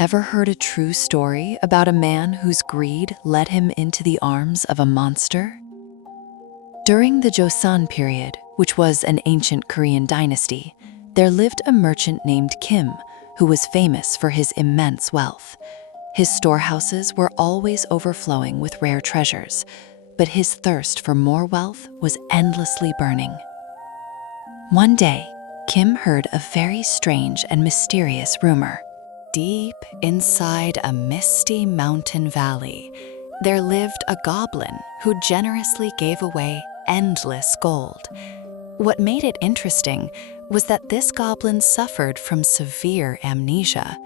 ever heard a true story about a man whose greed led him into the arms of a monster? During the Joseon period, which was an ancient Korean dynasty, there lived a merchant named Kim who was famous for his immense wealth. His storehouses were always overflowing with rare treasures, but his thirst for more wealth was endlessly burning. One day, Kim heard a very strange and mysterious rumor. Deep inside a misty mountain valley, there lived a goblin who generously gave away endless gold. What made it interesting was that this goblin suffered from severe amnesia.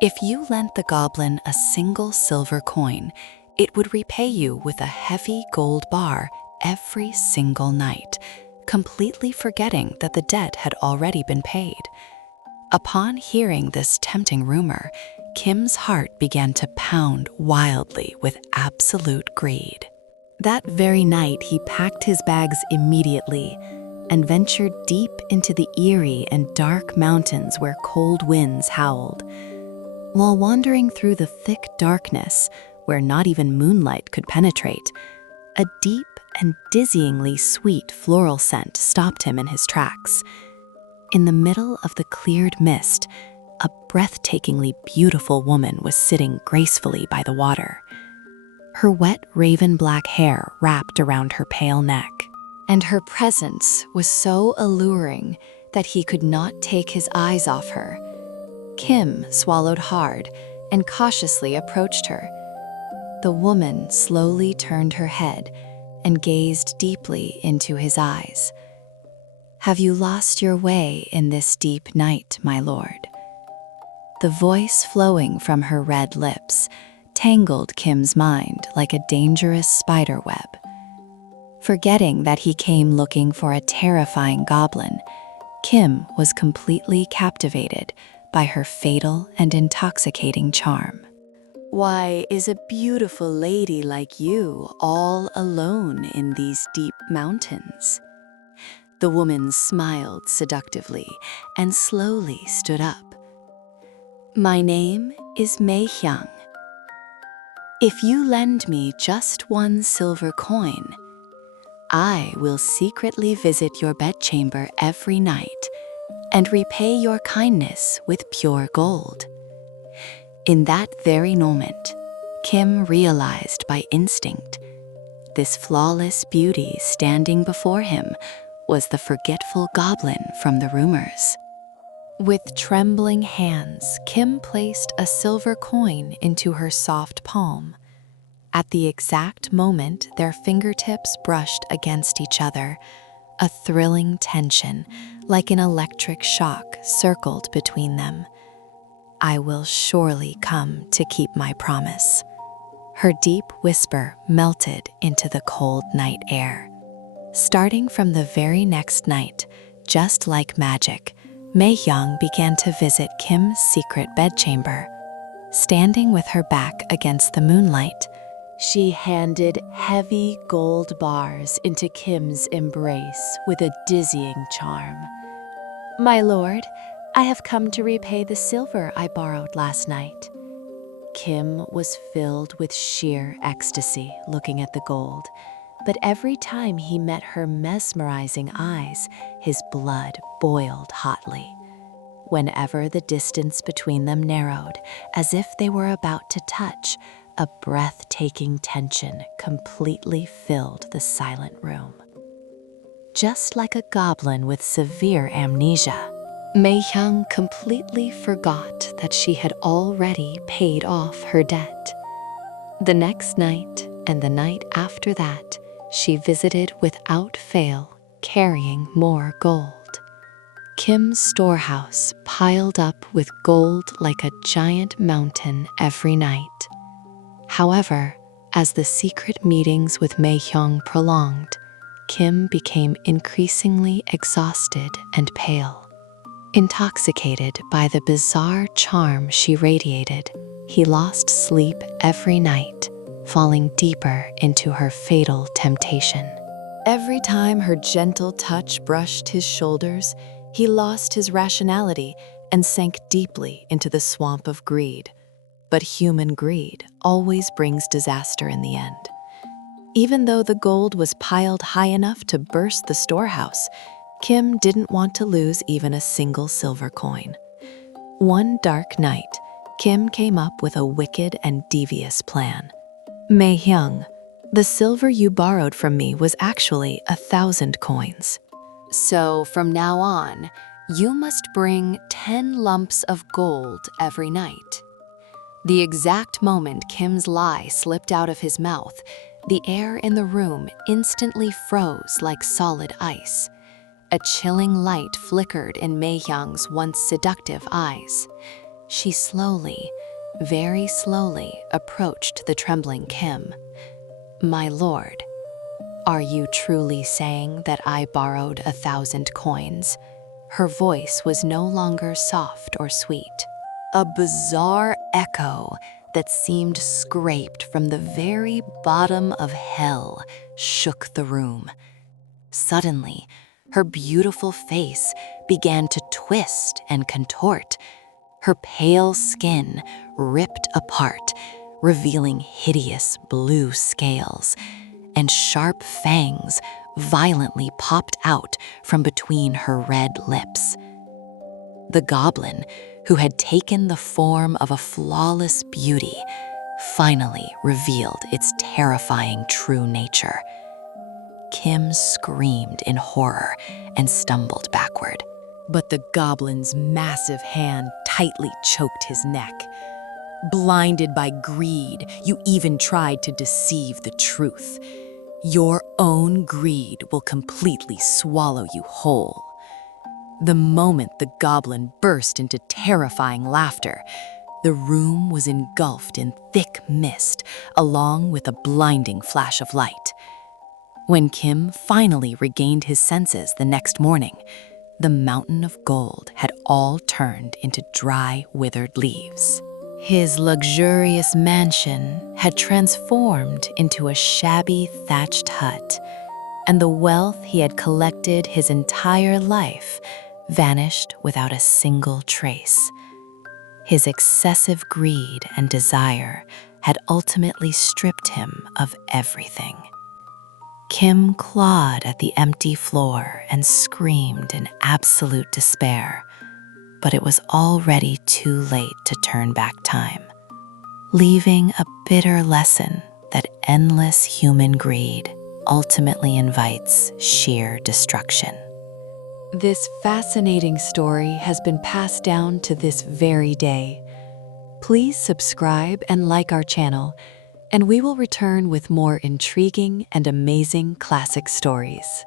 If you lent the goblin a single silver coin, it would repay you with a heavy gold bar every single night, completely forgetting that the debt had already been paid. Upon hearing this tempting rumor, Kim's heart began to pound wildly with absolute greed. That very night, he packed his bags immediately and ventured deep into the eerie and dark mountains where cold winds howled. While wandering through the thick darkness, where not even moonlight could penetrate, a deep and dizzyingly sweet floral scent stopped him in his tracks. In the middle of the cleared mist, a breathtakingly beautiful woman was sitting gracefully by the water. Her wet raven-black hair wrapped around her pale neck, and her presence was so alluring that he could not take his eyes off her. Kim swallowed hard and cautiously approached her. The woman slowly turned her head and gazed deeply into his eyes. "Have you lost your way in this deep night, my lord?" The voice flowing from her red lips tangled Kim's mind like a dangerous spider web. Forgetting that he came looking for a terrifying goblin, Kim was completely captivated by her fatal and intoxicating charm. "Why is a beautiful lady like you all alone in these deep mountains?" The woman smiled seductively and slowly stood up. "My name is Maehyang. If you lend me just one silver coin, I will secretly visit your bedchamber every night and repay your kindness with pure gold." In that very moment, Kim realized by instinct this flawless beauty standing before him was the forgetful goblin from the rumors. With trembling hands, Kim placed a silver coin into her soft palm. At the exact moment their fingertips brushed against each other, a thrilling tension, like an electric shock, circled between them. "I will surely come to keep my promise." Her deep whisper melted into the cold night air. Starting from the very next night, just like magic, Maehyang began to visit Kim's secret bedchamber. Standing with her back against the moonlight, she handed heavy gold bars into Kim's embrace with a dizzying charm. "My lord, I have come to repay the silver I borrowed last night." Kim was filled with sheer ecstasy looking at the gold, but every time he met her mesmerizing eyes, his blood boiled hotly. Whenever the distance between them narrowed, as if they were about to touch, a breathtaking tension completely filled the silent room. Just like a goblin with severe amnesia, Maehyang completely forgot that she had already paid off her debt. The next night and the night after that, she visited without fail, carrying more gold. Kim's storehouse piled up with gold like a giant mountain every night. However, as the secret meetings with Maehyang prolonged, Kim became increasingly exhausted and pale. Intoxicated by the bizarre charm she radiated, he lost sleep every night, falling deeper into her fatal temptation. Every time her gentle touch brushed his shoulders, he lost his rationality and sank deeply into the swamp of greed. But human greed always brings disaster in the end. Even though the gold was piled high enough to burst the storehouse, Kim didn't want to lose even a single silver coin. One dark night, Kim came up with a wicked and devious plan. Maehyang, the silver you borrowed from me was actually 1,000 coins. So from now on, you must bring 10 lumps of gold every night. The exact moment Kim's lie slipped out of his mouth, the air in the room instantly froze like solid ice. A chilling light flickered in Maehyang's once seductive eyes. She slowly, very slowly approached the trembling Kim. "My lord, are you truly saying that I borrowed 1,000 coins?" Her voice was no longer soft or sweet. A bizarre echo that seemed scraped from the very bottom of hell shook the room. Suddenly, her beautiful face began to twist and contort. Her pale skin ripped apart, revealing hideous blue scales, and sharp fangs violently popped out from between her red lips. The goblin, who had taken the form of a flawless beauty, finally revealed its terrifying true nature. Kim screamed in horror and stumbled backward. But the goblin's massive hand tightly choked his neck. Blinded by greed, you even tried to deceive the truth. Your own greed will completely swallow you whole. The moment the goblin burst into terrifying laughter, the room was engulfed in thick mist, along with a blinding flash of light. When Kim finally regained his senses the next morning, the mountain of gold had all turned into dry, withered leaves. His luxurious mansion had transformed into a shabby thatched hut, and the wealth he had collected his entire life vanished without a single trace. His excessive greed and desire had ultimately stripped him of everything. Kim clawed at the empty floor and screamed in absolute despair, but it was already too late to turn back time, leaving a bitter lesson that endless human greed ultimately invites sheer destruction. This fascinating story has been passed down to this very day. Please subscribe and like our channel, and we will return with more intriguing and amazing classic stories.